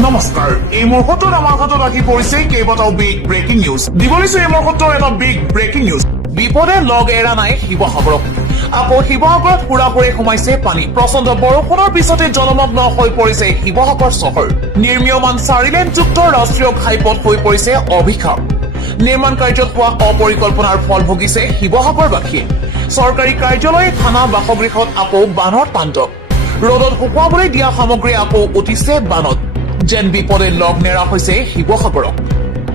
নমস্কাৰ এই মুহূৰ্তত আমাৰ হাতত আহি পৰিছে কেইবাটাও বিগ ব্ৰেকিং নিউজ দিবলৈছো এই মুহূৰ্তৰ এটা বিগ ব্ৰেকিং নিউজ বিপদে লগ এৰা নাই শিৱসাগৰক আকৌ শিৱসাগৰত পুৰাপুৰি সোমাইছে পানী প্ৰচণ্ড বৰষুণৰ পিছতে জলমগ্ন হৈ পৰিছে শিৱসাগৰ চহৰ নিৰ্মীয়মান 4 লেনযুক্ত ৰাষ্ট্ৰীয় ঘাইপথ হৈ পৰিছে অভিশাপ নিৰ্মাণ কাৰ্যত হোৱা অপৰিকল্পনাৰ ফল ভুগিছে শিৱসাগৰবাসীয়ে চৰকাৰী কাৰ্যালয় থানা বাসগৃহত আকৌ বানৰ তাণ্ডৱ ৰ'দত শুকুৱাবলৈ দিয়া সামগ্ৰী আকৌ উঠিছে বানত যেন বিপদে লগ নেৰা হৈছে শিৱসাগৰক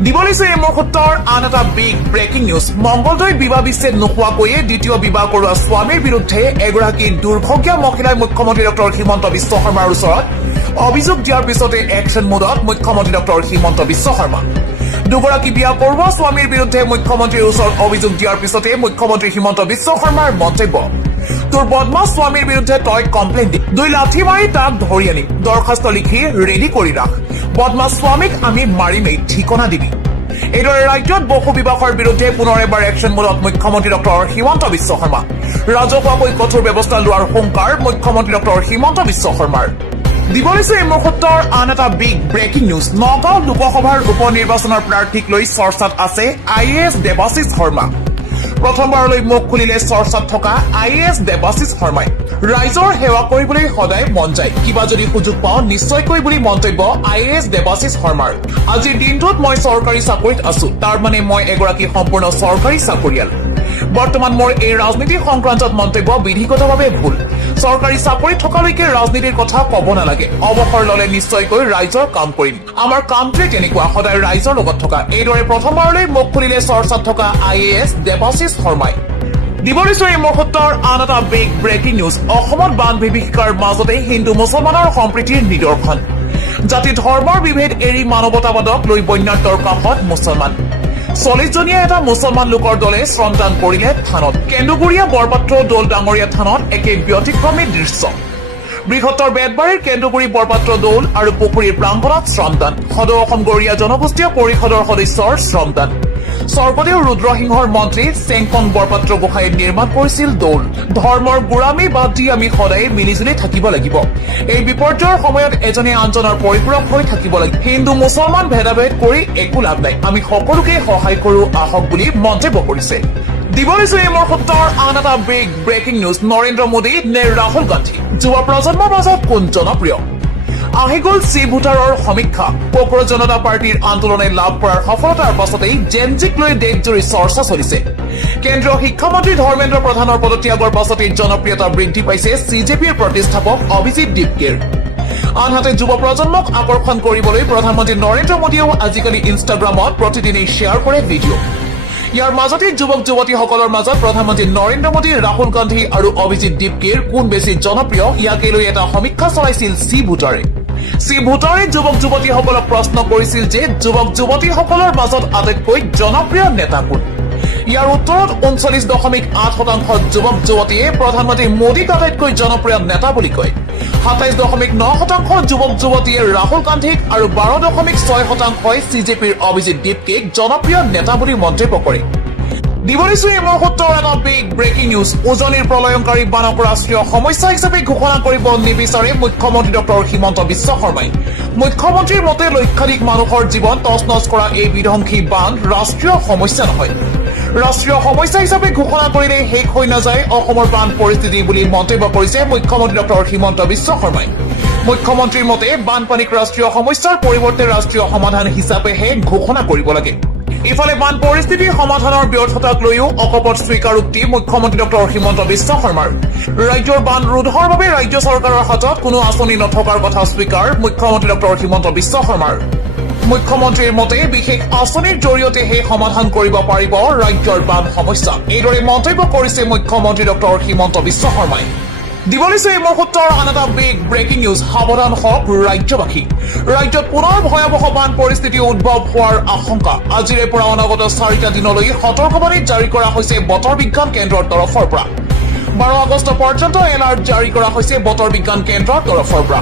দিবলৈছে এই মুহূৰ্তৰ আন এটা বিগ ব্ৰেকিং নিউজ মংগলদৈ বিবাহ বিচ্ছেদ নোহোৱাকৈয়ে দ্বিতীয় বিবাহ কৰোৱা স্বামীৰ বিৰুদ্ধে এগৰাকী দুৰ্ভগীয়া মহিলাই মুখ্যমন্ত্ৰী ডক্টৰ হিমন্ত বিশ্ব শৰ্মাৰ ওচৰত অভিযোগ দিয়াৰ পিছতে একশ্যন মোডত মুখ্যমন্ত্ৰী ডক্টৰ হিমন্ত বিশ্ব শৰ্মা দুগৰাকী বিয়া কৰোৱা স্বামীৰ বিৰুদ্ধে মুখ্যমন্ত্ৰীৰ ওচৰত অভিযোগ দিয়াৰ পিছতে মুখ্যমন্ত্ৰী হিমন্ত বিশ্ব শৰ্মাৰ মন্তব্য তোৰ বদমাছ স্বামীৰ বিৰুদ্ধে তই কমপ্লেইন দি 2 লাঠি মাৰি তাক ধৰি আনি দৰখাস্ত লিখি ৰেডি কৰি ৰাখ বদমাছ স্বামীক আমি মাৰিমেই ঠিকনা দিবি এইদৰে ৰাজ্যত বহু বিবাহৰ বিৰুদ্ধে পুনৰ এবাৰ একশ্যন মোডত মুখ্যমন্ত্ৰী ডক্টৰ হিমন্ত বিশ্ব শৰ্মা ৰাজহুৱাকৈ কঠোৰ ব্যৱস্থা লোৱাৰ হুংকাৰ মুখ্যমন্ত্ৰী ডক্টৰ হিমন্ত বিশ্ব শৰ্মাৰ দিবলৈছে এই মুহূৰ্তৰ আন এটা বিগ ব্ৰেকিং নিউজ নগাঁও লোকসভাৰ উপ নিৰ্বাচনৰ প্ৰাৰ্থীক লৈ চৰ্চাত আছে IAS দেৱাশিষ শৰ্মা প্ৰথমবাৰলৈ মুখ খুলিলে চৰ্চাত থকা IAS দেৱাশিষ শৰ্মাই ৰাইজৰ সেৱা কৰিবলৈ সদায় মন যায় কিবা যদি সুযোগ পাওঁ নিশ্চয়কৈ বুলি মন্তব্য IAS দেৱাশিষ শৰ্মাৰ আজিৰ দিনটোত মই চৰকাৰী চাকৰিত আছো তাৰ মানে মই এগৰাকী সম্পূৰ্ণ চৰকাৰী চাকৰিয়াল বৰ্তমান মোৰ এই ৰাজনীতি সংক্ৰান্তত মন্তব্য বিধিগতভাৱে ভুল চৰকাৰী চাকৰি থকালৈকে ৰাজনীতিৰ কথা ক'ব নালাগে অৱসৰ ললে নিশ্চয়কৈ ৰাইজৰ কাম কৰিম আমাৰ কামটোৱে তেনেকুৱা সদায় ৰাইজৰ লগত থকা এইদৰে প্ৰথমবাৰলৈ মুখ খুলিলে চৰ্চাত থকা IAS দেৱাশিষ শৰ্মাই দিবলৈছো এই মুহূৰ্তৰ আন এটা বিগ ব্ৰেকিং নিউজ অসমত বান বিভীষিকাৰ মাজতে হিন্দু মুছলমানৰ সম্প্ৰীতিৰ নিদৰ্শন জাতি ধৰ্মৰ বিভেদ এৰি মানৱতাবাদক লৈ বন্যাৰ্তৰ কাষত মুছলমান 40জনীয়া এটা মুছলমান লোকৰ দলে শ্ৰমদান কৰিলে থানত কেন্দুগুৰিয়া বৰপাত্ৰ দৌল ডাঙৰীয়া থানত একে ব্যতিক্ৰমী দৃশ্য বৃহত্তৰ বেতবাৰীৰ কেন্দুগুৰি বৰপাত্ৰ দৌল আৰু পুখুৰীৰ প্ৰাংগণত শ্ৰমদান সদৌ অসম গৰীয়া জনগোষ্ঠীয় পৰিষদৰ সদস্যৰ শ্ৰমদান স্বৰ্গদেউ ৰুদ্ৰসিংহৰ মন্ত্ৰী চেংকন বৰপাত্ৰ গোহাঁয়ে নিৰ্মাণ কৰিছিল দৌল ধৰ্মৰ গোড়ামী বাদ দি আমি সদায় মিলিজুলি থাকিব লাগিব এই বিপৰ্যয়ৰ সময়ত এজনে আনজনৰ পৰিপূৰক হৈ থাকিব লাগিব হিন্দু মুছলমান ভেদাভেদ কৰি একো লাভ নাই আমি সকলোকে সহায় কৰো আহক বুলি মন্তব্য কৰিছে দিবলৈছো এই মুহূৰ্তৰ আন এটা big breaking news Narendra Modi নে ৰাহুল গান্ধী যুৱ প্ৰজন্মৰ মাজত কোন জনপ্ৰিয় আহি গ'ল চি ভোটাৰৰ সমীক্ষা পপুলাৰ জনতা পাৰ্টিৰ আন্দোলনে লাভ কৰাৰ সফলতাৰ পাছতেই জেনজিক লৈ দেশজুৰি চৰ্চা চলিছে কেন্দ্ৰীয় শিক্ষামন্ত্ৰী ধৰ্মেন্দ্ৰ প্ৰধানৰ পদত্যাগৰ পাছতেই জনপ্ৰিয়তা বৃদ্ধি পাইছে CJPৰ প্ৰতিষ্ঠাপক অভিজিত দীপকেৰ আনহাতে যুৱ প্ৰজন্মক আকৰ্ষণ কৰিবলৈ প্ৰধানমন্ত্ৰী নৰেন্দ্ৰ মোদীয়েও আজিকালি ইনষ্টাগ্ৰামত প্ৰতিদিনে শ্বেয়াৰ কৰে ভিডিঅ' ইয়াৰ মাজতে যুৱক যুৱতীসকলৰ মাজত প্ৰধানমন্ত্ৰী নৰেন্দ্ৰ মোদী ৰাহুল গান্ধী আৰু অভিজিত দীপকেৰ কোন বেছি জনপ্ৰিয় ইয়াকে লৈ এটা সমীক্ষা চলাইছিল চি ভোটাৰে যুৱক যুৱতীসকলক প্ৰশ্ন কৰিছিল যে যুৱক যুৱতীসকলৰ মাজত আটাইতকৈ জনপ্ৰিয় নেতা কোন ইয়াৰ উত্তৰত 39.8% যুৱক যুৱতীয়ে প্ৰধানমন্ত্ৰী মোদীক আটাইতকৈ জনপ্ৰিয় নেতা বুলি কয় 27.9% যুৱক যুৱতীয়ে ৰাহুল গান্ধীক আৰু 12.6% CJPৰ অভিজিত দীপকেক জনপ্ৰিয় নেতা বুলি মন্তব্য কৰে দিবলৈছো এই মুহূৰ্তৰ এটা বিগ ব্ৰেকিং নিউজ উজনিৰ প্ৰলয়ংকাৰী বানক ৰাষ্ট্ৰীয় সমস্যা হিচাপে ঘোষণা কৰিব নিবিচাৰে মুখ্যমন্ত্ৰী ডক্টৰ হিমন্ত বিশ্ব শৰ্মাই মুখ্যমন্ত্ৰীৰ মতে লক্ষাধিক মানুহৰ জীৱন তছনছ কৰা এই বিধ্বংসী বান ৰাষ্ট্ৰীয় সমস্যা নহয় ৰাষ্ট্ৰীয় সমস্যা হিচাপে ঘোষণা কৰিলে শেষ হৈ নাযায় অসমৰ বান পৰিস্থিতি বুলি মন্তব্য কৰিছে মুখ্যমন্ত্ৰী ডক্টৰ হিমন্ত বিশ্ব শৰ্মাই মুখ্যমন্ত্ৰীৰ মতে বানপানীক ৰাষ্ট্ৰীয় সমস্যাৰ পৰিৱৰ্তে ৰাষ্ট্ৰীয় সমাধান হিচাপেহে ঘোষণা কৰিব লাগে ইফালে বান পৰিস্থিতিৰ সমাধানৰ ব্যৰ্থতাক লৈও অকপট স্বীকাৰোক্তি মুখ্যমন্ত্ৰী ডক্টৰ হিমন্ত বিশ্ব শৰ্মাৰ ৰাজ্যৰ বান ৰোধৰ বাবে ৰাজ্য চৰকাৰৰ হাতত কোনো আঁচনি নথকাৰ কথা স্বীকাৰ মুখ্যমন্ত্ৰী ডক্টৰ হিমন্ত বিশ্ব শৰ্মাৰ মুখ্যমন্ত্ৰীৰ মতে বিশেষ আঁচনিৰ জৰিয়তেহে সমাধান কৰিব পাৰিব ৰাজ্যৰ বান সমস্যা এইদৰে মন্তব্য কৰিছে মুখ্যমন্ত্ৰী ডক্টৰ হিমন্ত বিশ্ব শৰ্মাই দিবলৈছো এই মুহূৰ্তৰ আন এটা বিগ ব্ৰেকিং নিউজ সাৱধান হওক ৰাজ্যবাসী ৰাজ্যত পুনৰ ভয়াৱহ বান পৰিস্থিতি উদ্ভৱ হোৱাৰ আশংকা আজিৰে পৰা অনাগত 4টা দিনলৈ সতৰ্কবাণী জাৰি কৰা হৈছে বতৰ বিজ্ঞান কেন্দ্ৰৰ তৰফৰ পৰা 12 আগষ্ট পৰ্যন্ত এলাৰ্ট জাৰি কৰা হৈছে বতৰ বিজ্ঞান কেন্দ্ৰৰ তৰফৰ পৰা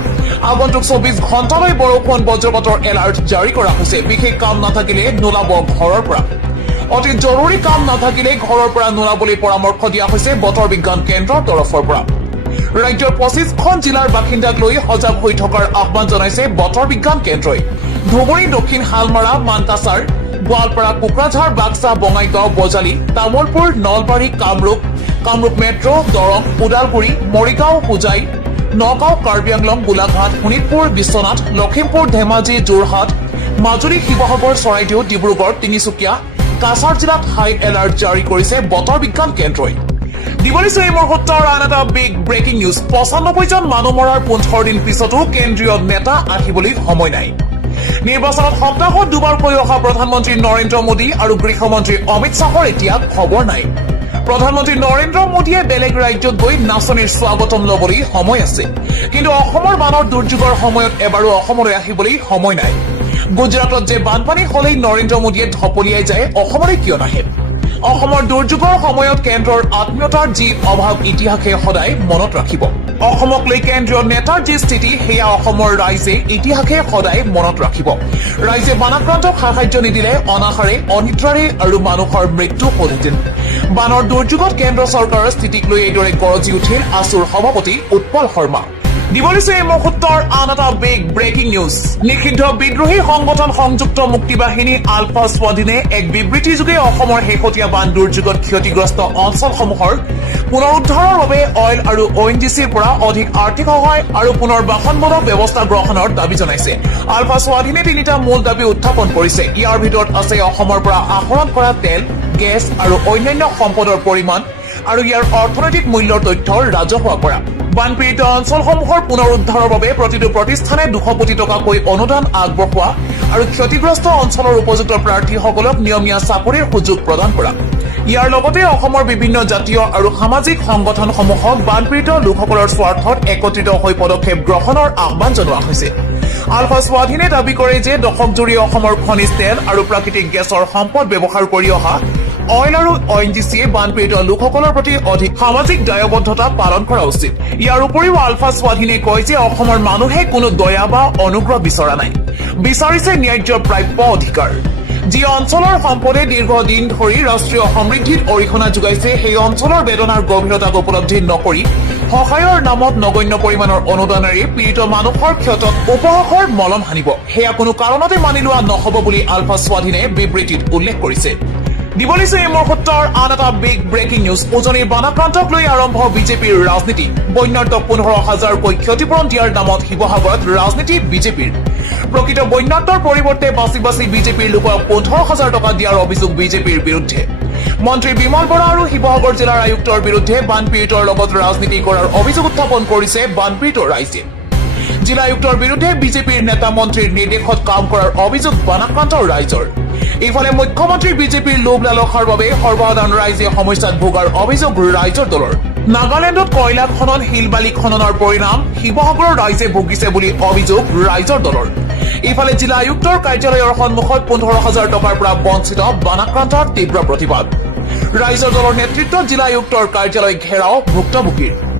আগন্তুক 24 ঘণ্টালৈ বৰষুণ বজ্ৰপাতৰ এলাৰ্ট জাৰি কৰা হৈছে বিশেষ কাম নাথাকিলে নোলাব ঘৰৰ পৰা অতি জৰুৰী কাম নাথাকিলে ঘৰৰ পৰা নোলাবলৈ পৰামৰ্শ দিয়া হৈছে বতৰ বিজ্ঞান কেন্দ্ৰৰ তৰফৰ পৰা ৰাজ্যৰ 25খন জিলাৰ বাসিন্দাক লৈ সজাগ হৈ থকাৰ আহ্বান জনাইছে বতৰ বিজ্ঞান কেন্দ্ৰই। ধুবুৰী, দক্ষিণ হালমাৰা, মানকাছাৰ, গোৱালপাৰা, কোকৰাঝাৰ, বাক্সা, বঙাইগাঁও, বজালী, তামুলপুৰ, নলবাৰী, কামৰূপ মেট্ৰ, দৰং, ওদালগুৰি, মৰিগাঁও, হোজাই, নগাঁও, কাৰ্বি আংলং, গোলাঘাট, শোণিতপুৰ, বিশ্বনাথ, লখিমপুৰ, ধেমাজি, যোৰহাট, মাজুলী, শিৱসাগৰ, চৰাইদেউ, ডিব্ৰুগড়, তিনিচুকীয়া, কাছাৰ জিলাত হাই এলাৰ্ট জাৰি কৰিছে বতৰ বিজ্ঞান কেন্দ্ৰই। দিবলৈছে এই মুহূৰ্তৰ আন এটা বিগ ব্ৰেকিং নিউজ। 95 জন মানুহ মৰাৰ 15 দিন পিছতো কেন্দ্ৰীয় নেতা আহিবলৈ সময় নাই। নিৰ্বাচনত সপ্তাহত দুবাৰকৈ অহা প্ৰধানমন্ত্ৰী নৰেন্দ্ৰ মোদী আৰু গৃহমন্ত্ৰী অমিত শ্বাহৰ এতিয়া খবৰ নাই। প্ৰধানমন্ত্ৰী নৰেন্দ্ৰ মোদীয়ে বেলেগ ৰাজ্যত গৈ নাচনীৰ স্বাগতম ল'বলৈ সময় আছে, কিন্তু অসমৰ বানৰ দুৰ্যোগৰ সময়ত এবাৰো অসমলৈ আহিবলৈ সময় নাই। গুজৰাটত যে বানপানী হলেই নৰেন্দ্ৰ মোদীয়ে ঢপলিয়াই যায়, অসমলৈ কিয় নাহে? অসমৰ দুৰ্যোগৰ সময়ত কেন্দ্ৰৰ আত্মীয়তাৰ যি অভাৱ ইতিহাসে সদায় মনত ৰাখিব। অসমক লৈ কেন্দ্ৰীয় নেতাৰ যি স্থিতি, সেয়া অসমৰ ৰাইজে ইতিহাসে সদায় মনত ৰাখিব। ৰাইজে বানাক্ৰান্তক সাহায্য নিদিলে অনাহাৰে, অনিদ্ৰাৰে আৰু মানুহৰ মৃত্যু হলহেঁতেন। বানৰ দুৰ্যোগত কেন্দ্ৰ চৰকাৰৰ স্থিতিক লৈ এইদৰে গৰজি উঠিল আছুৰ সভাপতি উৎপল শৰ্মা। দিবলৈছে এই মুহূৰ্তৰ আন এটা বিগ ব্ৰেকিং নিউজ। নিষিদ্ধ বিদ্ৰোহী সংগঠন সংযুক্ত মুক্তি বাহিনী আলফা স্বাধীনে এক বিবৃতিযোগে অসমৰ শেহতীয়া বান দুৰ্যোগত ক্ষতিগ্ৰস্ত অঞ্চলসমূহৰ পুনৰুদ্ধাৰৰ বাবে অইল আৰু ONGCৰ পৰা অধিক আৰ্থিক সহায় আৰু পুনৰ বাসনমূলক ব্যৱস্থা গ্ৰহণৰ দাবী জনাইছে। আলফা স্বাধীনে 3টা মূল দাবী উত্থাপন কৰিছে। ইয়াৰ ভিতৰত আছে অসমৰ পৰা আহৰণ কৰা তেল, গেছ আৰু অন্যান্য সম্পদৰ পৰিমাণ আৰু ইয়াৰ অৰ্থনৈতিক মূল্যৰ তথ্য ৰাজহুৱা কৰা। বানপীড়িত অঞ্চলসমূহৰ পুনৰুদ্ধাৰৰ বাবে প্ৰতিটো প্ৰতিষ্ঠানে 200 কোটি টকাকৈ অনুদান আগবঢ়োৱা আৰু ক্ষতিগ্ৰস্ত অঞ্চলৰ উপযুক্ত প্ৰাৰ্থীসকলক নিয়মীয়া চাকৰিৰ সুযোগ প্ৰদান কৰা। ইয়াৰ লগতে অসমৰ বিভিন্ন জাতীয় আৰু সামাজিক সংগঠনসমূহক বানপীড়িত লোকসকলৰ স্বাৰ্থত একত্ৰিত হৈ পদক্ষেপ গ্ৰহণৰ আহ্বান জনোৱা হৈছে। আলফা স্বাধীনে দাবী কৰে যে দশকজুৰি অসমৰ খনিজ তেল আৰু প্ৰাকৃতিক গেছৰ সম্পদ ব্যৱহাৰ কৰি অহা অইল আৰু ONGCয়ে বানপীড়িত লোকসকলৰ প্ৰতি অধিক সামাজিক দায়বদ্ধতা পালন কৰা উচিত। ইয়াৰ উপৰিও আলফা স্বাধীনে কয় যে অসমৰ মানুহে কোনো দয়া বা অনুগ্ৰহ বিচৰা নাই, বিচাৰিছে ন্যায্য প্ৰাপ্য অধিকাৰ। যি অঞ্চলৰ সম্পদে দীৰ্ঘদিন ধৰি ৰাষ্ট্ৰীয় সমৃদ্ধিত অৰিহণা যোগাইছে, সেই অঞ্চলৰ বেদনাৰ গভীৰতাক উপলব্ধি নকৰি সহায়ৰ নামত নগণ্য পৰিমাণৰ অনুদানেৰে পীড়িত মানুহৰ ক্ষতত উপহাসৰ মলম সানিব, সেয়া কোনো কাৰণতে মানি লোৱা নহ'ব বুলি আলফা স্বাধীনে বিবৃতিত উল্লেখ কৰিছে। দিবলৈছে এই মুহূৰ্তৰ আন এটা বিগ ব্ৰেকিং নিউজ। উজনিৰ বানাক্ৰান্তক লৈ আৰম্ভ বিজেপিৰ ৰাজনীতি। বন্যাৰ্তক 15,000কৈ ক্ষতিপূৰণ দিয়াৰ নামত শিৱসাগৰত ৰাজনীতি বিজেপিৰ। প্ৰকৃত বন্যাৰ্তৰ পৰিৱৰ্তে বাছি বাছি বিজেপিৰ লোকক 15,000 টকা দিয়াৰ অভিযোগ বিজেপিৰ বিৰুদ্ধে। মন্ত্ৰী বিমল বৰা আৰু শিৱসাগৰ জিলাৰ আয়ুক্তৰ বিৰুদ্ধে বানপীড়িতৰ লগত ৰাজনীতি কৰাৰ অভিযোগ উত্থাপন কৰিছে বানপীড়িত ৰাইজে। জিলা আয়ুক্তৰ বিৰুদ্ধে বিজেপিৰ নেতা মন্ত্ৰীৰ নিৰ্দেশত কাম কৰাৰ অভিযোগ বানাক্ৰান্তৰ ৰাইজৰ। ইফালে মুখ্যমন্ত্ৰী বিজেপিৰ লোভ লালসাৰ বাবে সৰ্বসাধাৰণ ৰাইজে সমস্যাত ভোগাৰ অভিযোগ ৰাইজৰ দলৰ। নাগালেণ্ডত কয়লা খনন, শিল বালি খননৰ পৰিণাম শিৱসাগৰৰ ৰাইজে ভুগিছে বুলি অভিযোগ ৰাইজৰ দলৰ। ইফালে জিলা আয়ুক্তৰ কাৰ্যালয়ৰ সন্মুখত 15,000 টকাৰ পৰা বঞ্চিত বানাক্ৰান্তৰ তীব্ৰ প্ৰতিবাদ। ৰাইজৰ দলৰ নেতৃত্বত জিলা আয়ুক্তৰ কাৰ্যালয় ঘেৰাও ভুক্তভোগীৰ।